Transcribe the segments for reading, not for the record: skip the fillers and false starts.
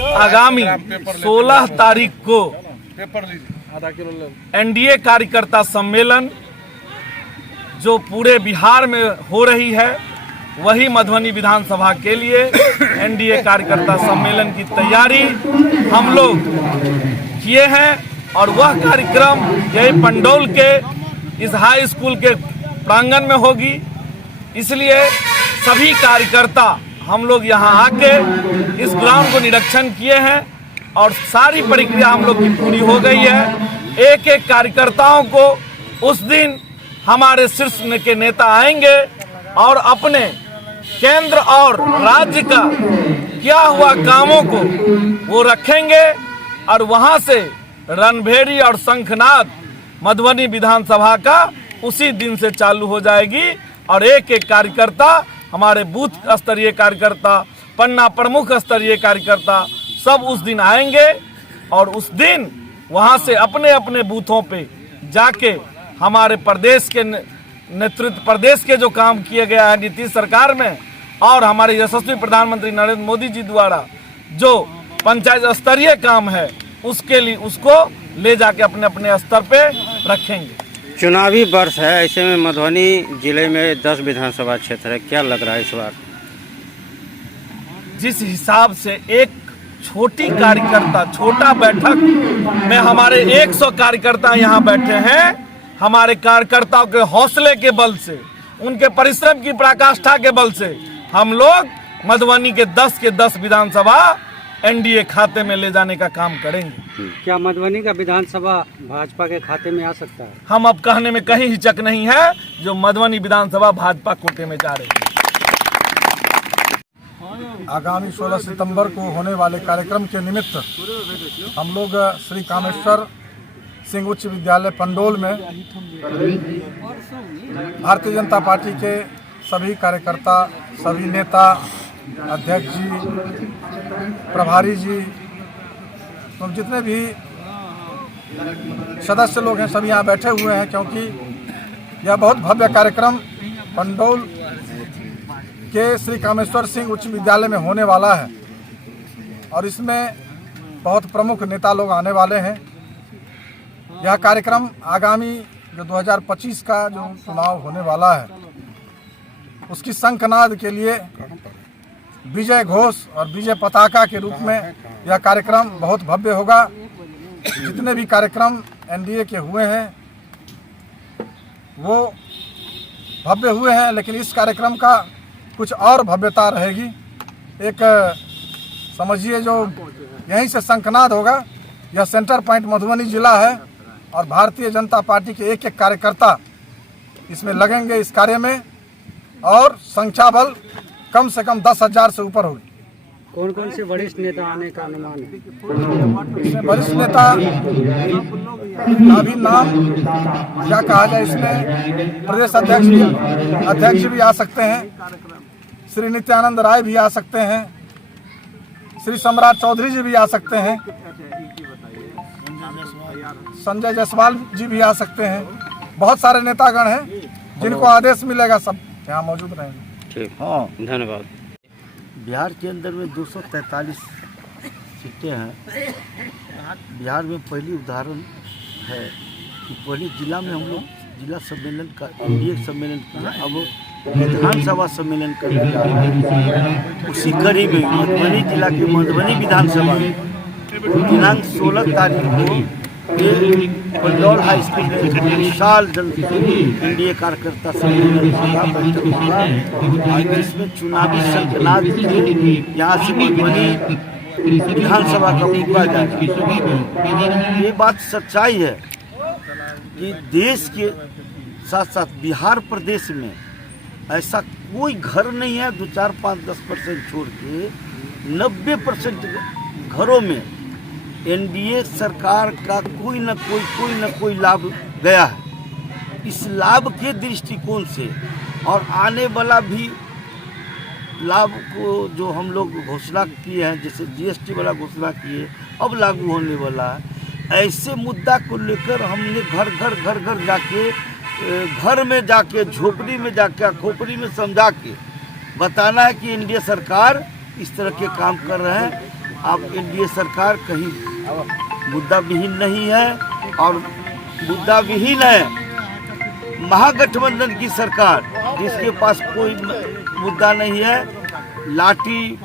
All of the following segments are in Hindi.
आगामी 16 तारीख को एनडीए कार्यकर्ता सम्मेलन जो पूरे बिहार में हो रही है, वही मधुबनी विधानसभा के लिए एनडीए कार्यकर्ता सम्मेलन की तैयारी हम लोग किए हैं। और वह कार्यक्रम यही पंडौल के इस हाई स्कूल के प्रांगण में होगी। इसलिए सभी कार्यकर्ता हम लोग यहाँ आके इस ग्राउंड को निरीक्षण किए हैं और सारी प्रक्रिया हम लोग की पूरी हो गई है। एक एक कार्यकर्ताओं को उस दिन हमारे शीर्ष के नेता आएंगे और अपने केंद्र और राज्य का किया हुआ कामों को वो रखेंगे और वहां से रणभेरी और शंखनाद मधुबनी विधानसभा का उसी दिन से चालू हो जाएगी। और एक एक कार्यकर्ता, हमारे बूथ स्तरीय कार्यकर्ता, पन्ना प्रमुख स्तरीय कार्यकर्ता सब उस दिन आएंगे और उस दिन वहां से अपने अपने बूथों पे जाके हमारे प्रदेश के नेतृत्व, प्रदेश के जो काम किए गया है नीतीश सरकार में और हमारे यशस्वी प्रधानमंत्री नरेंद्र मोदी जी द्वारा जो पंचायत स्तरीय काम है, उसके लिए उसको ले जाके अपने अपने स्तर पे रखेंगे। चुनावी वर्ष है, ऐसे में मधुबनी जिले में 10 विधानसभा क्षेत्र है, क्या लग रहा है इस बार? जिस हिसाब से एक छोटी कार्यकर्ता, छोटा बैठक में हमारे 100 कार्यकर्ता यहाँ बैठे हैं, हमारे कार्यकर्ताओं के हौसले के बल से, उनके परिश्रम की पराकाष्ठा के बल से हम लोग मधुबनी के 10 विधानसभा एनडीए खाते में ले जाने का काम करेंगे। क्या मधुबनी का विधानसभा भाजपा के खाते में आ सकता है? हम अब कहने में कहीं हिचक नहीं है, जो मधुबनी विधानसभा भाजपा कोटे में जा रही है। आगामी 16 सितंबर को होने वाले कार्यक्रम के निमित्त हम लोग श्री कामेश्वर सिंह उच्च विद्यालय पंडोल में भारतीय जनता पार्टी के सभी कार्यकर्ता, सभी नेता, अध्यक्ष जी, प्रभारी जी, तो जितने भी सदस्य लोग हैं सभी यहाँ बैठे हुए हैं, क्योंकि यह बहुत भव्य कार्यक्रम पंडौल के श्री कामेश्वर सिंह उच्च विद्यालय में होने वाला है और इसमें बहुत प्रमुख नेता लोग आने वाले हैं। यह कार्यक्रम आगामी जो 2025 का जो चुनाव होने वाला है, उसकी शंखनाद के लिए विजय घोष और विजय पताका के रूप में यह कार्यक्रम बहुत भव्य होगा। जितने भी कार्यक्रम एनडीए के हुए हैं वो भव्य हुए हैं, लेकिन इस कार्यक्रम का कुछ और भव्यता रहेगी। एक समझिए जो यहीं से शंखनाद होगा। यह सेंटर पॉइंट मधुबनी जिला है और भारतीय जनता पार्टी के एक एक कार्यकर्ता इसमें लगेंगे इस कार्य में और संख्या बल कम से कम 10,000 से ऊपर होगी। कौन कौन से वरिष्ठ नेता आने का अनुमान है? इसमें वरिष्ठ नेता का भी नाम क्या कहा जाए, इसमें प्रदेश अध्यक्ष भी आ सकते हैं, श्री नित्यानंद राय भी आ सकते हैं, श्री सम्राट चौधरी जी भी आ सकते हैं, संजय जायसवाल जी भी आ सकते हैं। बहुत सारे नेतागण हैं जिनको आदेश मिलेगा सब यहाँ मौजूद रहेंगे। हाँ, धन्यवाद। बिहार के अंदर में 243 सीटें हैं। बिहार में पहली उदाहरण है कि पहले जिला में हम लोग जिला सम्मेलन का एनडीए सम्मेलन किया, अब विधानसभा सम्मेलन कर दिया। उसी कड़ी में मधुबनी जिला के मधुबनी विधानसभा में दिनांक 16 तारीख को पंडौल हाई स्कूल में विशाल एनडीए कार्यकर्ता सम्मेलन होगा, बैठक होगा, जिसमें चुनावी शंखनाद यहाँ से मधुबनी विधानसभा का फूका जाएगा। ये बात सच्चाई है कि देश के साथ साथ बिहार प्रदेश में ऐसा कोई घर नहीं है 2, 4, 5, 10% छोड़ के 90% घरों में एनडीए सरकार का कोई न कोई लाभ गया है। इस लाभ के दृष्टिकोण से और आने वाला भी लाभ को जो हम लोग घोषणा किए हैं, जैसे जीएसटी वाला घोषणा किए, अब लागू होने वाला है, ऐसे मुद्दा को लेकर हमने घर जाके, घर में जाके, झोपड़ी में जाके, खोपड़ी में समझा के बताना है कि एनडीए सरकार इस तरह के काम कर रहे हैं। अब एनडीए सरकार कहीं मुद्दा विहीन नहीं है और मुद्दा विहीन है महागठबंधन की सरकार, जिसके पास कोई मुद्दा नहीं है। लाठी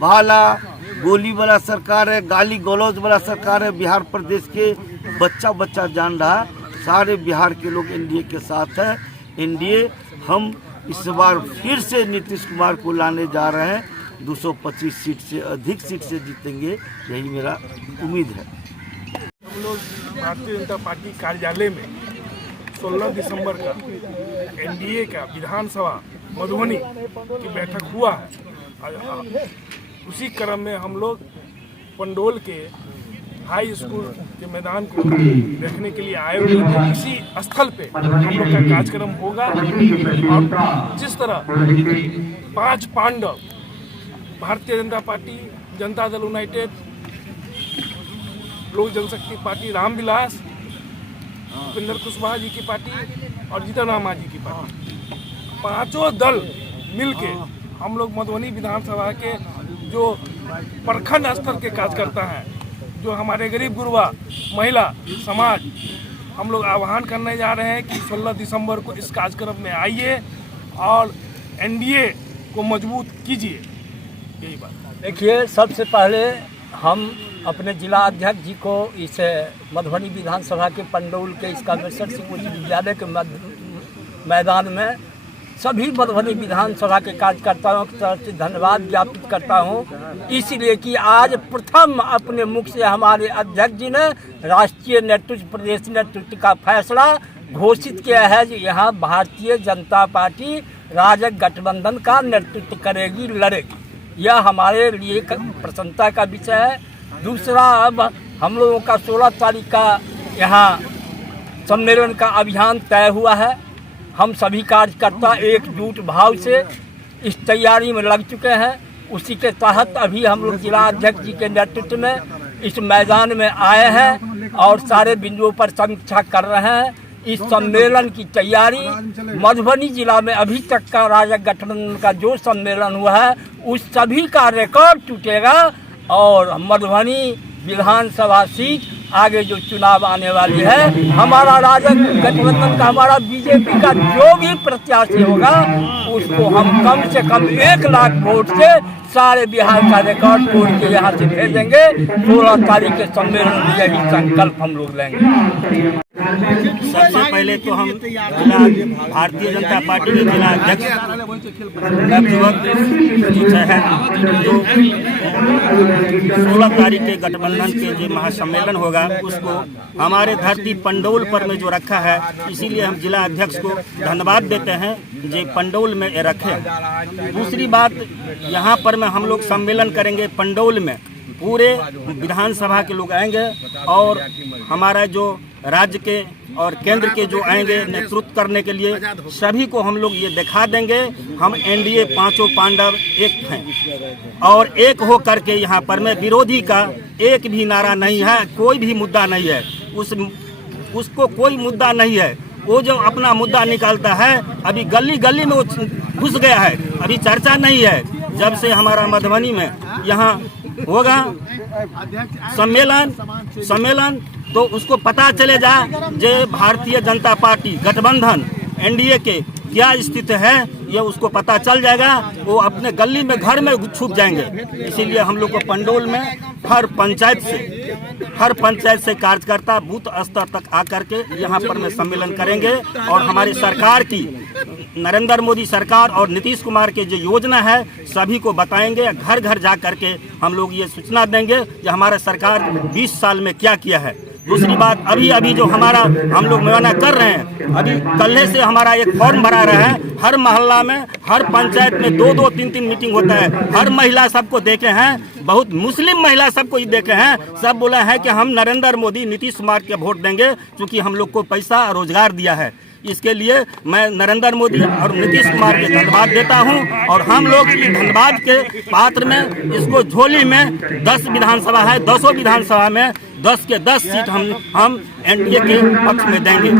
भाला गोली वाला सरकार है, गाली गलौज वाला सरकार है। बिहार प्रदेश के बच्चा बच्चा जान रहा है, सारे बिहार के लोग एनडीए के साथ है। एनडीए हम इस बार फिर से नीतीश कुमार को लाने जा रहे हैं। 225 सीट से अधिक सीट से जीतेंगे, यही मेरा उम्मीद है। हम लोग भारतीय जनता पार्टी कार्यालय में 16 दिसंबर का एनडीए का विधानसभा मधुबनी की बैठक हुआ है। उसी क्रम में हम लोग पंडोल के हाई स्कूल के मैदान को देखने के लिए आए हुए थे। इसी स्थल पे हम लोग का कार्यक्रम होगा और जिस तरह 5 पांडव भारतीय जनता पार्टी, जनता दल यूनाइटेड, लोक जनशक्ति पार्टी रामविलास, उपेंद्र कुशवाहा जी की पार्टी और जीतन राम मांझी की पार्टी, पांचों दल मिलके हम लोग मधुबनी विधानसभा के जो प्रखंड स्तर के कार्यकर्ता हैं, जो हमारे गरीब गुरबा महिला समाज, हम लोग आह्वान करने जा रहे हैं कि 16 दिसंबर को इस कार्यक्रम में आइए और एनडीए को मजबूत कीजिए। यही बात। देखिए, सबसे पहले हम अपने जिला अध्यक्ष जी को इस मधुबनी विधानसभा के पंडौल के इस कामेश्वर सिंह उच्च विद्यालय के मैदान में सभी मधुबनी विधानसभा के कार्यकर्ताओं की तरफ से धन्यवाद ज्ञापित करता हूं, इसलिए कि आज प्रथम अपने मुख से हमारे अध्यक्ष जी ने राष्ट्रीय नेतृत्व, प्रदेश नेतृत्व का फैसला घोषित किया है कि यहाँ भारतीय जनता पार्टी राजग गठबंधन का नेतृत्व करेगी, लड़ेगी। यह हमारे लिए प्रसन्नता का विषय है। दूसरा, अब हम लोगों का 16 तारीख का यहाँ सम्मेलन का अभियान तय हुआ है। हम सभी कार्यकर्ता एकजुट भाव से इस तैयारी में लग चुके हैं। उसी के तहत अभी हम लोग जिला अध्यक्ष जी के नेतृत्व में इस मैदान में आए हैं और सारे बिंदुओं पर समीक्षा कर रहे हैं। इस सम्मेलन की तैयारी मधुबनी जिला में अभी तक का राजग गठबंधन का जो सम्मेलन हुआ है उस सभी का रिकॉर्ड टूटेगा और मधुबनी विधानसभा सीट आगे जो चुनाव आने वाली है, हमारा राजग गठबंधन का, हमारा बीजेपी का जो भी प्रत्याशी होगा उसको हम कम से कम 1 लाख वोट से सारे बिहार का रिकॉर्ड तोड़ के यहाँ से भेजेंगे। 16 तारीख के सम्मेलन में यही संकल्प हम लोग लेंगे। सबसे पहले तो हम जिला भारतीय जनता पार्टी के जिला अध्यक्ष जो 16 तारीख के गठबंधन के जो महासम्मेलन होगा उसको हमारे धरती पंडौल पर में जो रखा है, इसीलिए हम जिला अध्यक्ष को धन्यवाद देते हैं जो पंडौल में रखे। दूसरी बात, यहाँ पर में हम लोग सम्मेलन करेंगे पंडौल में, पूरे विधानसभा के लोग आएंगे और हमारा जो राज्य के और केंद्र के जो आएंगे नेतृत्व करने के लिए, सभी को हम लोग ये दिखा देंगे हम एनडीए पांचों पांडव एक हैं और एक हो करके यहाँ पर में विरोधी का एक भी नारा नहीं है, कोई भी मुद्दा नहीं है, उसको कोई मुद्दा नहीं है। वो जो अपना मुद्दा निकालता है, अभी गली गली में वो घुस गया है, अभी चर्चा नहीं है। जब से हमारा मधुबनी में यहाँ होगा सम्मेलन तो उसको पता चले जा जे भारतीय जनता पार्टी गठबंधन एनडीए के क्या स्थिति है, ये उसको पता चल जाएगा। वो अपने गली में घर में छुप जाएंगे। इसीलिए हम लोग को पंडौल में हर पंचायत से कार्यकर्ता बूथ स्तर तक आकर के यहाँ पर में सम्मेलन करेंगे और हमारी सरकार की, नरेंद्र मोदी सरकार और नीतीश कुमार के जो योजना है सभी को बताएंगे। घर घर जा करके हम लोग ये सूचना देंगे कि हमारा सरकार 20 साल में क्या किया है। दूसरी बात, अभी जो हमारा हम लोग मुआयना कर रहे हैं, अभी कल से हमारा एक फॉर्म भरा रहा है। हर मोहल्ला में, हर पंचायत में 2-2, 3-3 मीटिंग होता है। हर महिला सबको देखे हैं, बहुत मुस्लिम महिला सबको देखे हैं, सब बोला है कि हम नरेंद्र मोदी नीतीश कुमार के वोट देंगे क्योंकि हम लोग को पैसा रोजगार दिया है। इसके लिए मैं नरेंद्र मोदी और नीतीश कुमार के धन्यवाद देता हूं और हम लोग इस धन्यवाद के पात्र में इसको झोली में 10 विधानसभा है, 10 विधानसभा में 10 के 10 सीट हम एनडीए के पक्ष में देंगे।